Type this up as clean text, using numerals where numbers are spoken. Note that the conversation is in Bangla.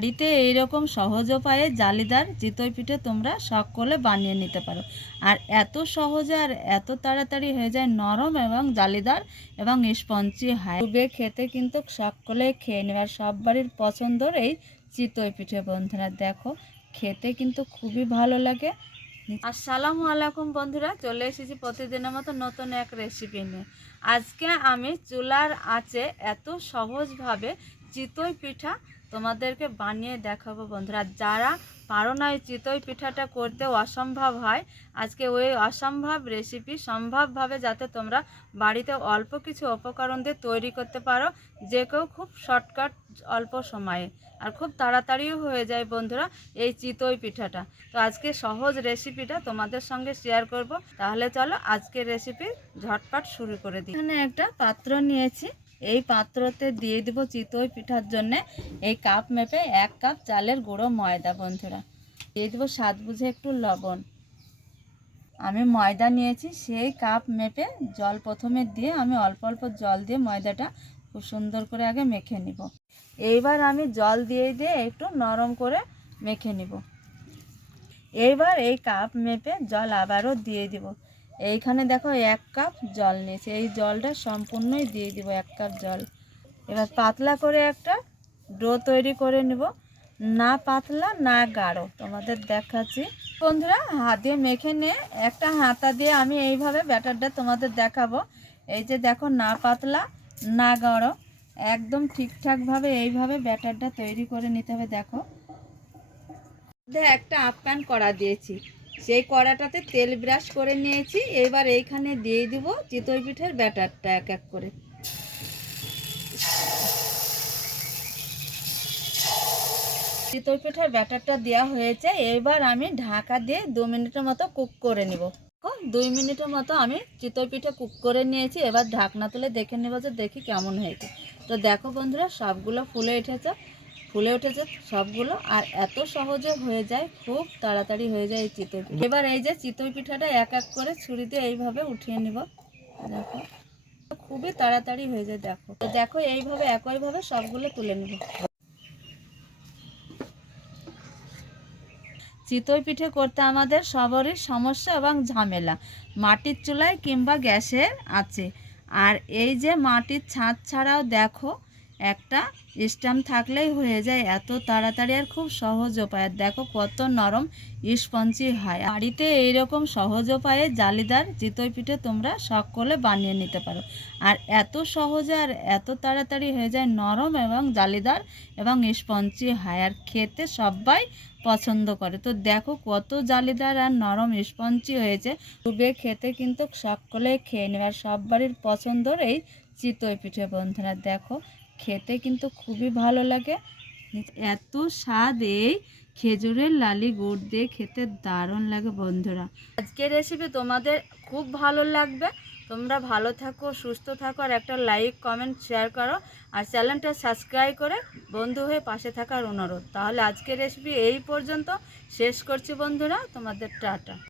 বাড়িতে এইরকম সহজ উপায়ে জালিদার চিতই পিঠে তোমরা সকলে বানিয়ে নিতে পারো। আর এত সহজে আর এত তাড়াতাড়ি হয়ে যায় নরম এবং জালিদার এবং স্পঞ্জি হয়। ডুবে খেতে কিন্তু সকলে খেয়ে নেবে। আর সব বাড়ির পছন্দর এই চিতই পিঠে বন্ধুরা, দেখো খেতে কিন্তু খুবই ভালো লাগে। আসসালামু আলাইকুম বন্ধুরা, চলে এসেছি প্রতিদিনের মতো নতুন এক রেসিপি নিয়ে। আজকে আমি চুলার আঁচে এত সহজভাবে চিতই পিঠা তোমাদেরকে বানিয়ে দেখাবো বন্ধুরা। যারা পারো না এই চিতই পিঠাটা করতে অসম্ভব হয়, আজকে ওই অসম্ভব রেসিপি সম্ভবভাবে যাতে তোমরা বাড়িতে অল্প কিছু উপকরণ দিয়ে তৈরি করতে পারো, যে কেউ খুব শর্টকাট অল্প সময়ে আর খুব তাড়াতাড়িও হয়ে যায় বন্ধুরা এই চিতই পিঠাটা। তো আজকে সহজ রেসিপিটা তোমাদের সঙ্গে শেয়ার করব। তাহলে চলো আজকের রেসিপি ঝটপট শুরু করে দিই। এখানে একটা পাত্র নিয়েছি, এই পাত্রতে দিয়ে দিব চিতই পিঠার জন্য এই কাপ মেপে 1 কাপ চালের গুঁড়ো ময়দা বন্ধুরা। দিয়ে দেবো স্বাদ বুঝে একটু লবণ। আমি ময়দা নিয়েছি, সেই কাপ মেপে জল প্রথমে দিয়ে আমি অল্প অল্প জল দিয়ে ময়দাটা খুব সুন্দর করে আগে মেখে নিব। এইবার আমি জল দিয়ে দিয়ে একটু নরম করে মেখে নিব। এইবার এই কাপ মেপে জল আবারও দিয়ে দিব। এইখানে দেখো 1 কাপ জল নিয়েছি, এই জলটা সম্পূর্ণই দিয়ে দিব 1 কাপ জল। এবার পাতলা করে একটা ডো তৈরি করে নিব, না পাতলা না গাঢ়, তোমাদের দেখাচ্ছি বন্ধুরা। হাত দিয়ে মেখে নিয়ে একটা হাতা দিয়ে আমি এইভাবে ব্যাটারটা তোমাদের দেখাবো। এই যে দেখো, না পাতলা না গাঢ়, একদম ঠিকঠাকভাবে এইভাবে ব্যাটারটা তৈরি করে নিতে হবে। দেখো একটা আপ্যান কড়া দিয়েছি, সেই কড়াটাতে তেল ব্রাশ করে নিয়েছি। এবার এইখানে দিয়ে দিব চিতই পিঠের ব্যাটারটা এক এক করে। চিতই পিঠার ব্যাটারটা দেওয়া হয়েছে, এবার আমি ঢাকা দিয়ে 2 মিনিটের মতো কুক করে নিব। 2 মিনিটের মতো আমি চিতই পিঠা কুক করে নিয়েছি। এবার ঢাকনা তুলে দেখে নেব যে দেখি কেমন হয়েছে। তো দেখো বন্ধুরা, সবগুলো ফুলে উঠেছে সবগুলো, আর এত সহজে হয়ে যায়, খুব তাড়াতাড়ি হয়ে যায় এই চিতই পিঠা। এবার এই যে চিতই পিঠাটা এক এক করে ছুরি দিয়ে এইভাবে উঠিয়ে নিব। দেখো খুবই তাড়াতাড়ি হয়ে যায়। দেখো তো দেখো এইভাবে একইভাবে সবগুলো তুলে নিব। চিতই পিঠে করতে আমাদের সবারই সমস্যা এবং ঝামেলা, মাটির চুলায় কিংবা গ্যাসের আছে। আর এই যে মাটির ছাদ ছাড়াও দেখো একটা স্ট্যাম্প থাকলেই হয়ে যায় এত তাড়াতাড়ি, আর খুব সহজ উপায়। দেখো কত নরম স্পঞ্জি হয়। বাড়িতে এইরকম সহজ উপায়ে জালিদার চিতই পিঠে তোমরা সকলে বানিয়ে নিতে পারো। আর এত সহজে আর এত তাড়াতাড়ি হয়ে যায় নরম এবং জালিদার এবং স্পঞ্জি হয়, আর খেতে সবাই পছন্দ করে। তো দেখো কত জালিদার আর নরম স্পঞ্জি হয়েছে, ডুবে খেতে কিন্তু সকলে খেয়ে নেবে। আর সব বাড়ির পছন্দর এই চিতই পিঠে বন্ধুরা, দেখো খেতে কিন্তু খুবই ভালো লাগে। এত স্বাদ, এই খেজুরের লালি গুড় দিয়ে খেতে দারুণ লাগে বন্ধুরা। আজকের রেসিপি তোমাদের খুব ভালো লাগবে। তোমরা ভালো থাকো, সুস্থ থাকো, আর একটা লাইক কমেন্ট শেয়ার করো, আর চ্যানেলটা সাবস্ক্রাইব করে বন্ধু হয়ে পাশে থাকার অনুরোধ। তাহলে আজকের রেসিপি এই পর্যন্ত শেষ করছি বন্ধুরা, তোমাদের টাটা।